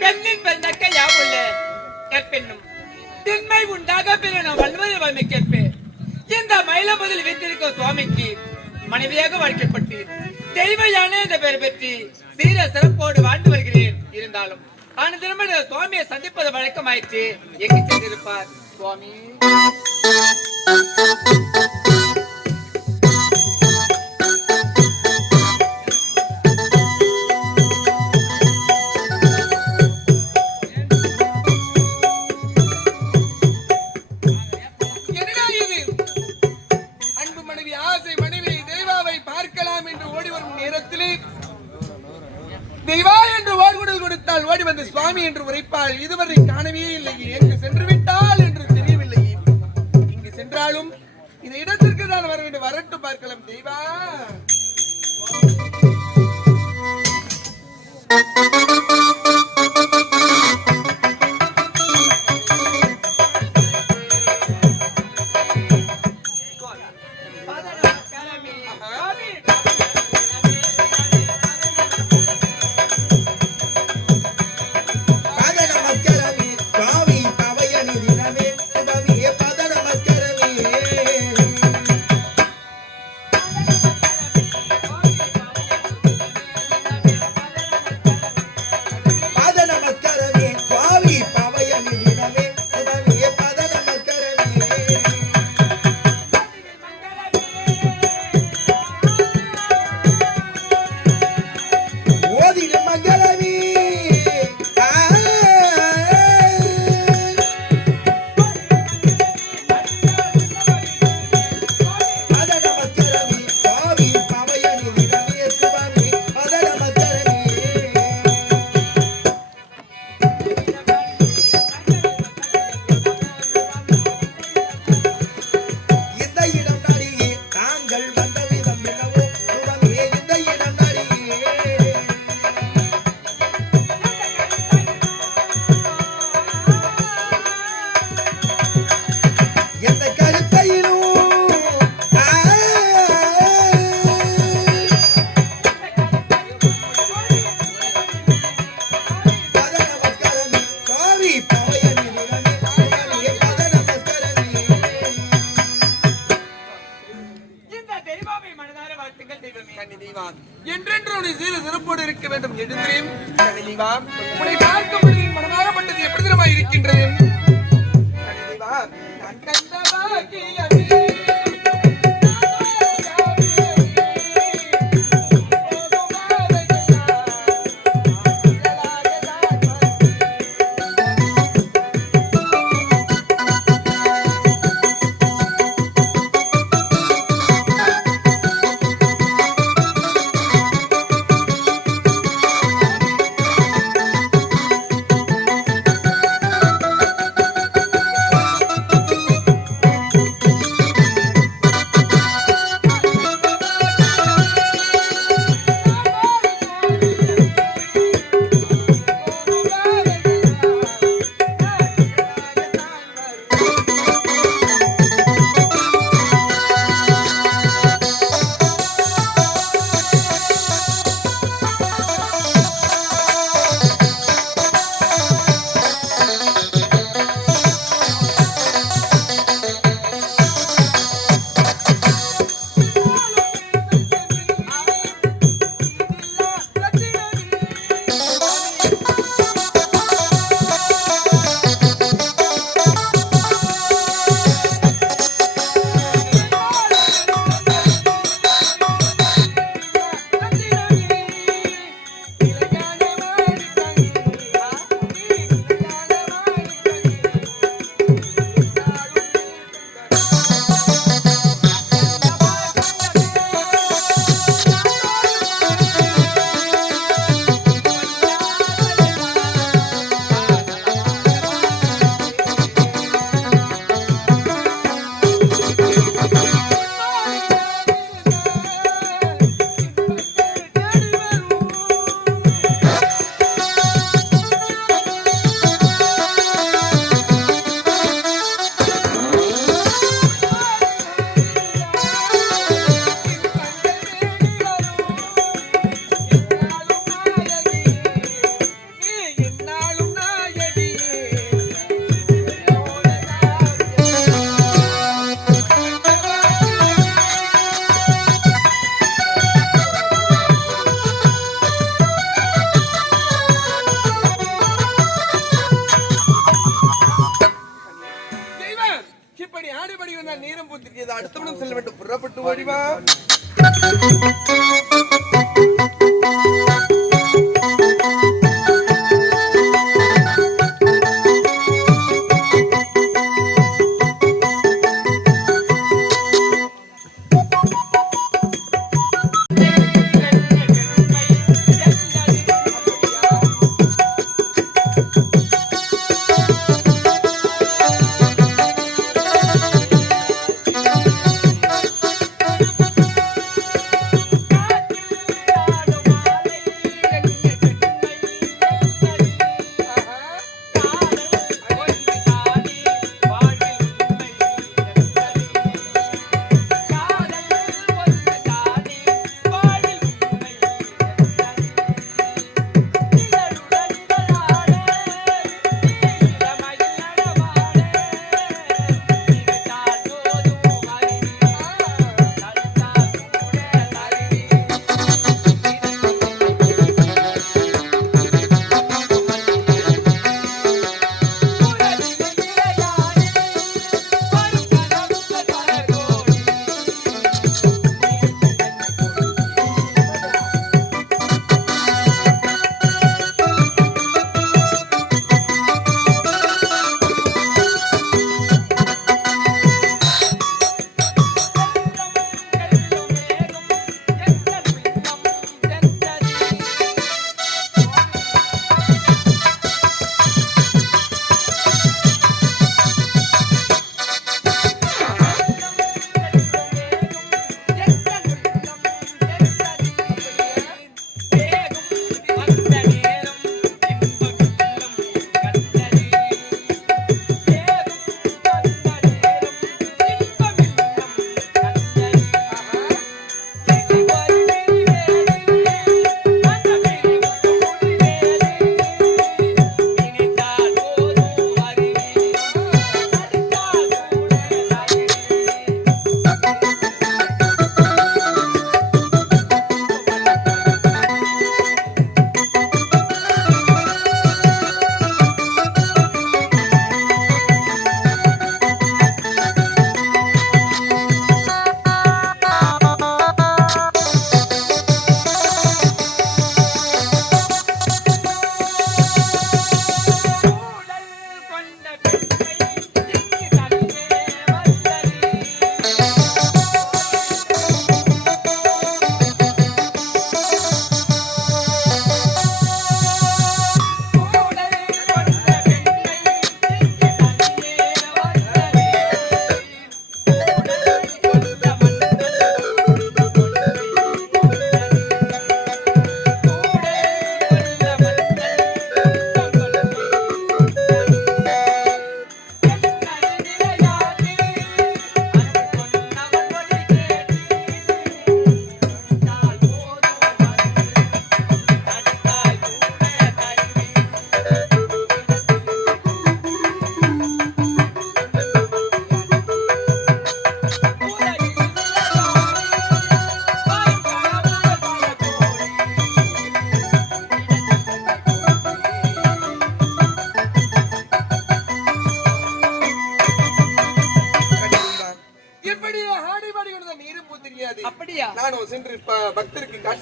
பெண்ணின் பெண்ணக்க யாவுள்ள கற்பெண்ணும். திண்மை உண்டாக பிறன வல்வது வந்து கேட்பேன் இந்த மயிலபதில் சுவாமிக்கு மனைவியாக வாழ்க்கப்பட்டு தெய்வையான இந்த பெயர் பெற்று சீர சிறப்போடு வாழ்ந்து வருகிறேன் இருந்தாலும். ஆன திரும்ப சுவாமியை சந்திப்பது வழக்கமாயிற்று. எங்கு சென்றிருப்பார் சுவாமி. Thank you. இருக்கின்றது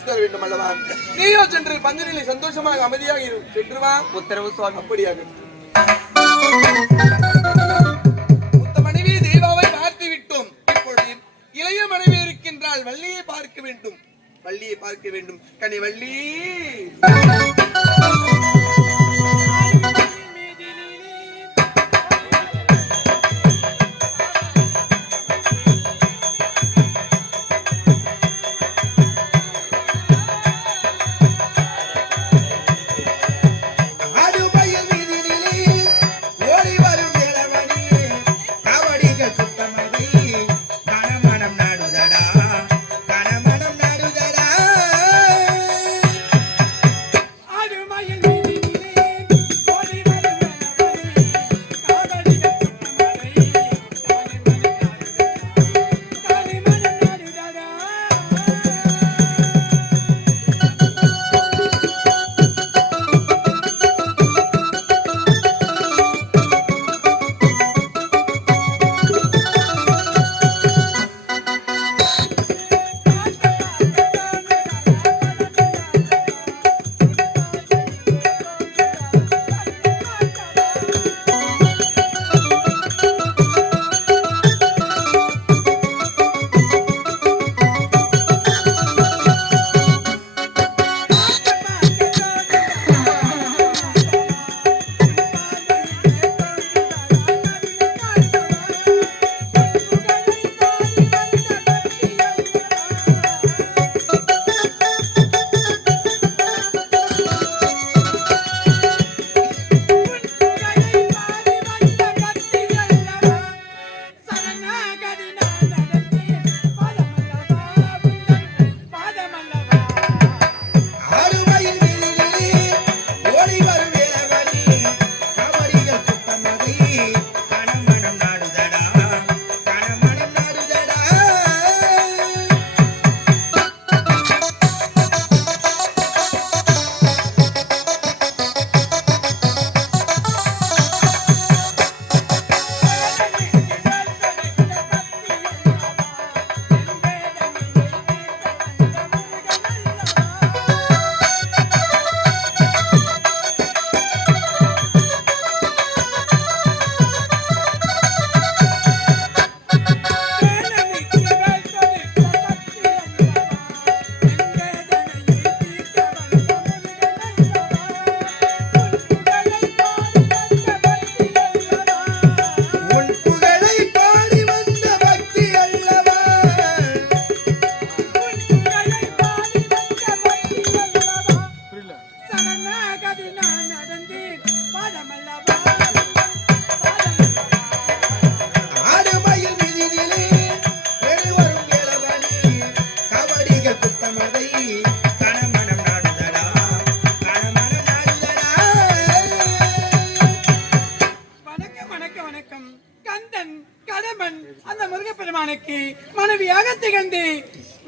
தர வேண்டும் அல்லவா? நீயோ சென்று பஞ்சனிலை சந்தோஷமாக அமைதியாக இரு. சென்று வா. உத்தரவு சுவாமி. அப்படியாக. முத்த மனைவி தேவாவை பார்த்து விட்டோம் இப்பொழுது இளைய மனைவி இருக்கின்றால் வள்ளியை பார்க்க வேண்டும். வள்ளியை பார்க்க வேண்டும். கனி வள்ளி.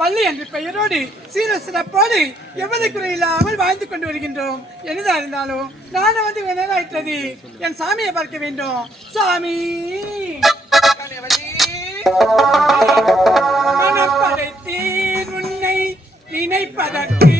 வள்ளி என்ற பெயரோடு சீர சிறப்போடு எவ்வளவு குறையில்லாமல் வாழ்ந்து கொண்டு வருகின்றோம். என்னதா இருந்தாலும் நானும் வந்து வினராயிட்டது என் சாமியை பார்க்க வேண்டும். சாமி! கணவனே, உன்னை நினைப்பதற்கு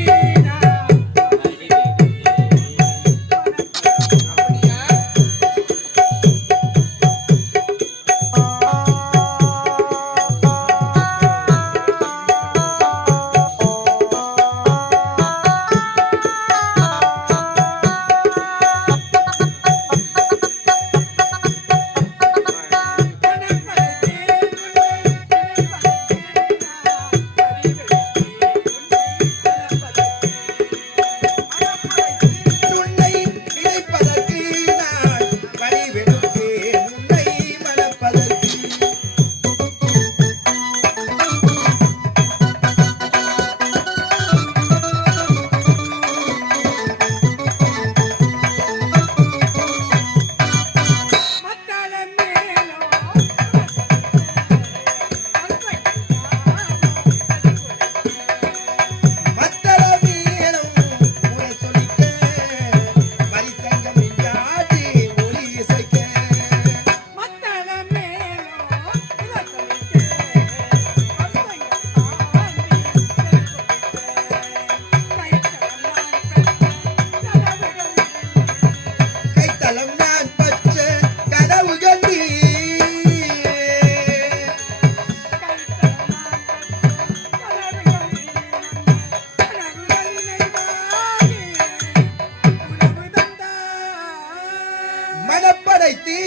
மனப்படைத்தீ